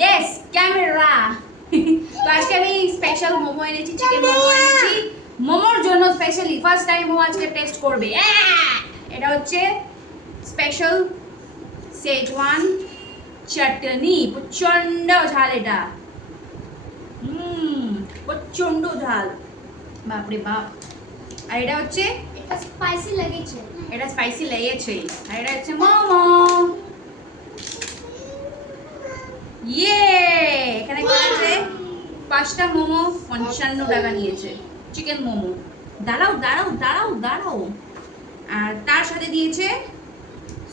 Yes camera তো আজকে আমি স্পেশাল মোমো এনেছি চিকেন মোমো এনেছি। মোমোর জন্য স্পেশালি ফার্স্ট টাইম ও আজকে টেস্ট করবে! এটা হচ্ছে স্পেশাল সেজওয়ান চাটনি প্রচণ্ড ঝাল এটা। হুম প্রচণ্ড ঝাল। বাপরে বাপ। আর এটা হচ্ছে? এটা স্পাইসি লেগেছে। এটা স্পাইসি লেগেছে। আর এটা হচ্ছে মোমো। ইয়ে এখানে কি আছে পাঁচটা মোমো পঞ্চান্ন টাকা নিয়েছে। চিকেন মোমো। দাঁড়াও দাঁড়াও দাঁড়াও দাঁড়াও। আর তার সাথে দিয়েছে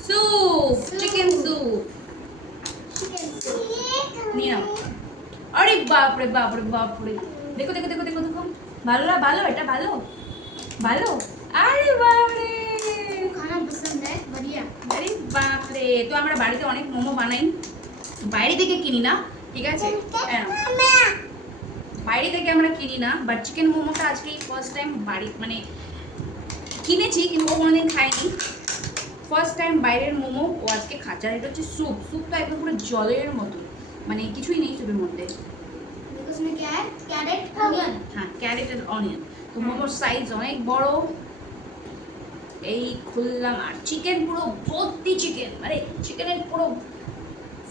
স্যুপ চিকেন স্যুপ নিয়ে নাও। আরে বাপরে বাপরে বাপরে। দেখো দেখো দেখো দেখো দেখো। ভালো না? ভালো? এটা ভালো? ভালো আরে বাপরে খারাপ পছন্দ আরে বাপরে তো আমরা বাড়িতে অনেক মোমো বানাই বাইরে থেকে কিনি না ঠিক আছে বাইরে থেকে আমরা কিনি না বাট চিকেন মোমোটা আজকে ফার্স্ট টাইম বাড়ি মানে কিনেছি কিন্তু কোনোদিন খাইনি ফার্স্ট টাইম বাইরের মোমো ও আজকে আর এটা হচ্ছে স্যুপ স্যুপটা একদম পুরো জলের মতো মানে কিছুই নেই স্যুপের মধ্যে। হ্যাঁ ক্যারেট আর অনিয়ন মোমোর সাইজ অনেক বড়। এই খুললাম আর চিকেন পুরো ভর্তি চিকেন মানে চিকেনের পুরো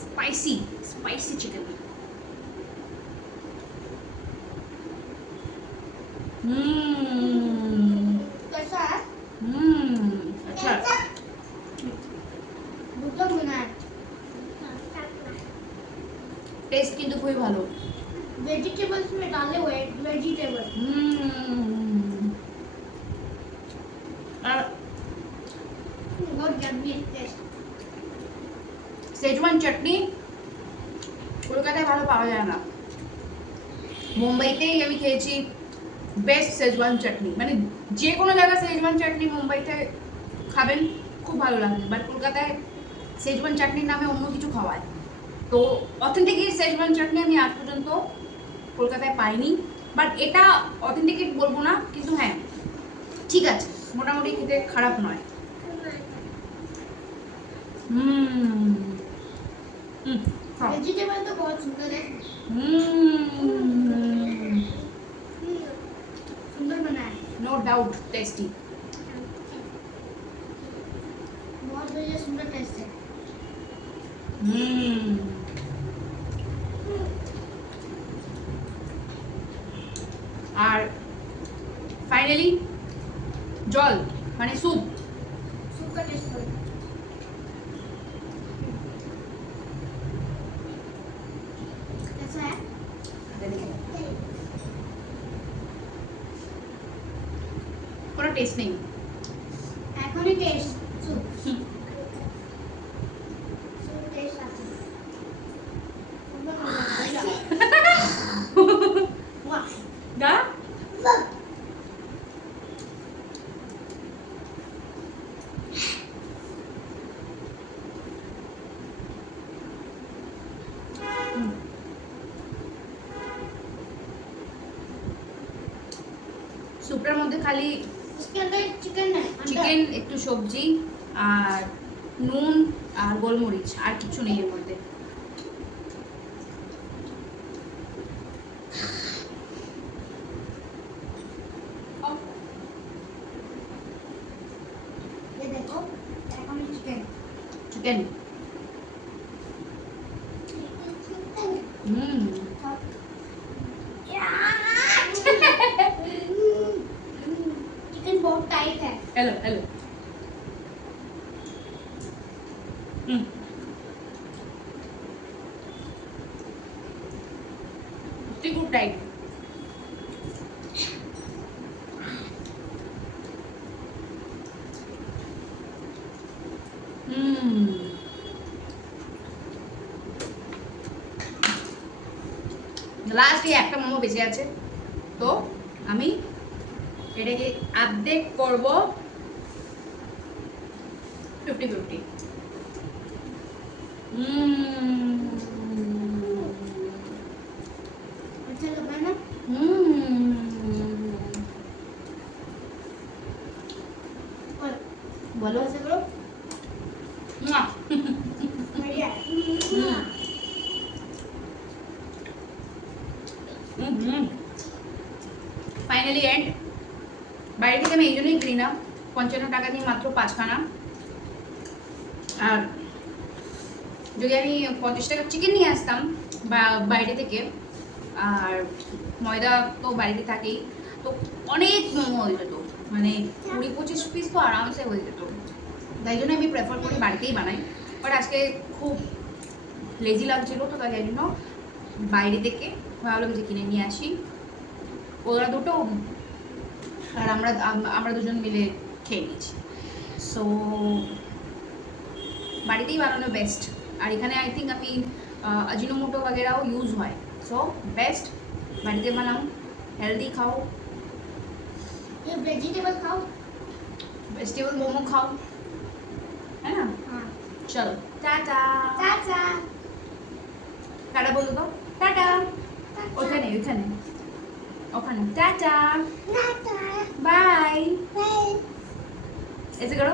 স্পাইসি স্পাইসি চিকেন টেস্ট কিন্তু খুবই ভালো। वेजिटेबल्स में डाले हुए वेजिटेबल হুম আর बहुत यम्मी टेस्ट সেজওয়ান চাটনি কলকাতায় ভালো পাওয়া যায় না মুম্বাইতেই আমি খেয়েছি বেস্ট সেজওয়ান চাটনি মানে যে কোনো জায়গায় সেজওয়ান চাটনি মুম্বাইতে খাবেন খুব ভালো লাগবে বাট কলকাতায় সেজওয়ান চাটনির নামে অন্য কিছু খাওয়ায় তো অথেন্টিক সেজওয়ান চাটনি আমি আজ পর্যন্ত কলকাতায় পাইনি বাট এটা অথেন্টিক বলবো না কিন্তু হ্যাঁ ঠিক আছে মোটামুটি খেতে খারাপ নয় হুম হুম খাও। वेजिटेबल तो बहुत सुंदर है হুম सुंदर बना है নো ডাউট টেস্টি बहुत बढ़िया सुंदर टेस्ट है হুম আর ফাইনালি জল মানে স্যুপ স্যুপটা টেস্ট করি কোনো টেস্ট নেই। এখনই টেস্ট স্যুপ সুপটার মধ্যে খালি চিকেন একটু সবজি আর নুন আর গোলমরিচ আর কিছু নেই এর মধ্যে। চিকেন হুম। টাইট লাস্ট এই একটা মোমো বেঁচে আছে। তো আমি এটাকে আপডেট করব। ফিফটি ফিফটি ভালো আছে বলো না ফাইনালি এন্ড বাইরে থেকে আমি এই জন্যই কিনি না পঞ্চান্ন টাকা দিয়ে মাত্র পাঁচখানা আর যদি আমি পঞ্চাশ টাকার চিকেন নিয়ে আসতাম বা বাইরে থেকে, আর ময়দা তো বাড়িতে থাকেই, তো অনেক মোমো হয়ে যেত। মানে কুড়ি পঁচিশ পিস তো আরামসে হয়ে যেত। তাই জন্য আমি প্রেফার করি বাড়িতেই বানাই। বাট আজকে খুব লেজি লাগছিল, তো তাই জন্য বাইরে থেকে ভাবলাম যে কিনে নিয়ে আসি। ওরা দুটো, আর আমরা আমরা দুজন মিলে খেয়ে নিয়েছি। সো বাড়িতেই বানানো বেস্ট আর এখানে আই থিঙ্ক আমি আজিনোমোটো वगैरह ইউজ হয় সো বেস্ট বাড়িতে বানাও হেলদি খাও ये वेजिटेबल खाओ ভেজিটেবল মোমো খাও হ্যাঁ না हाँ চলো টাটা चाचा টাটা বলো তো টাটা ওখানে ওখানে ওখানে টাটা टाटा বাই बाय ऐसे करो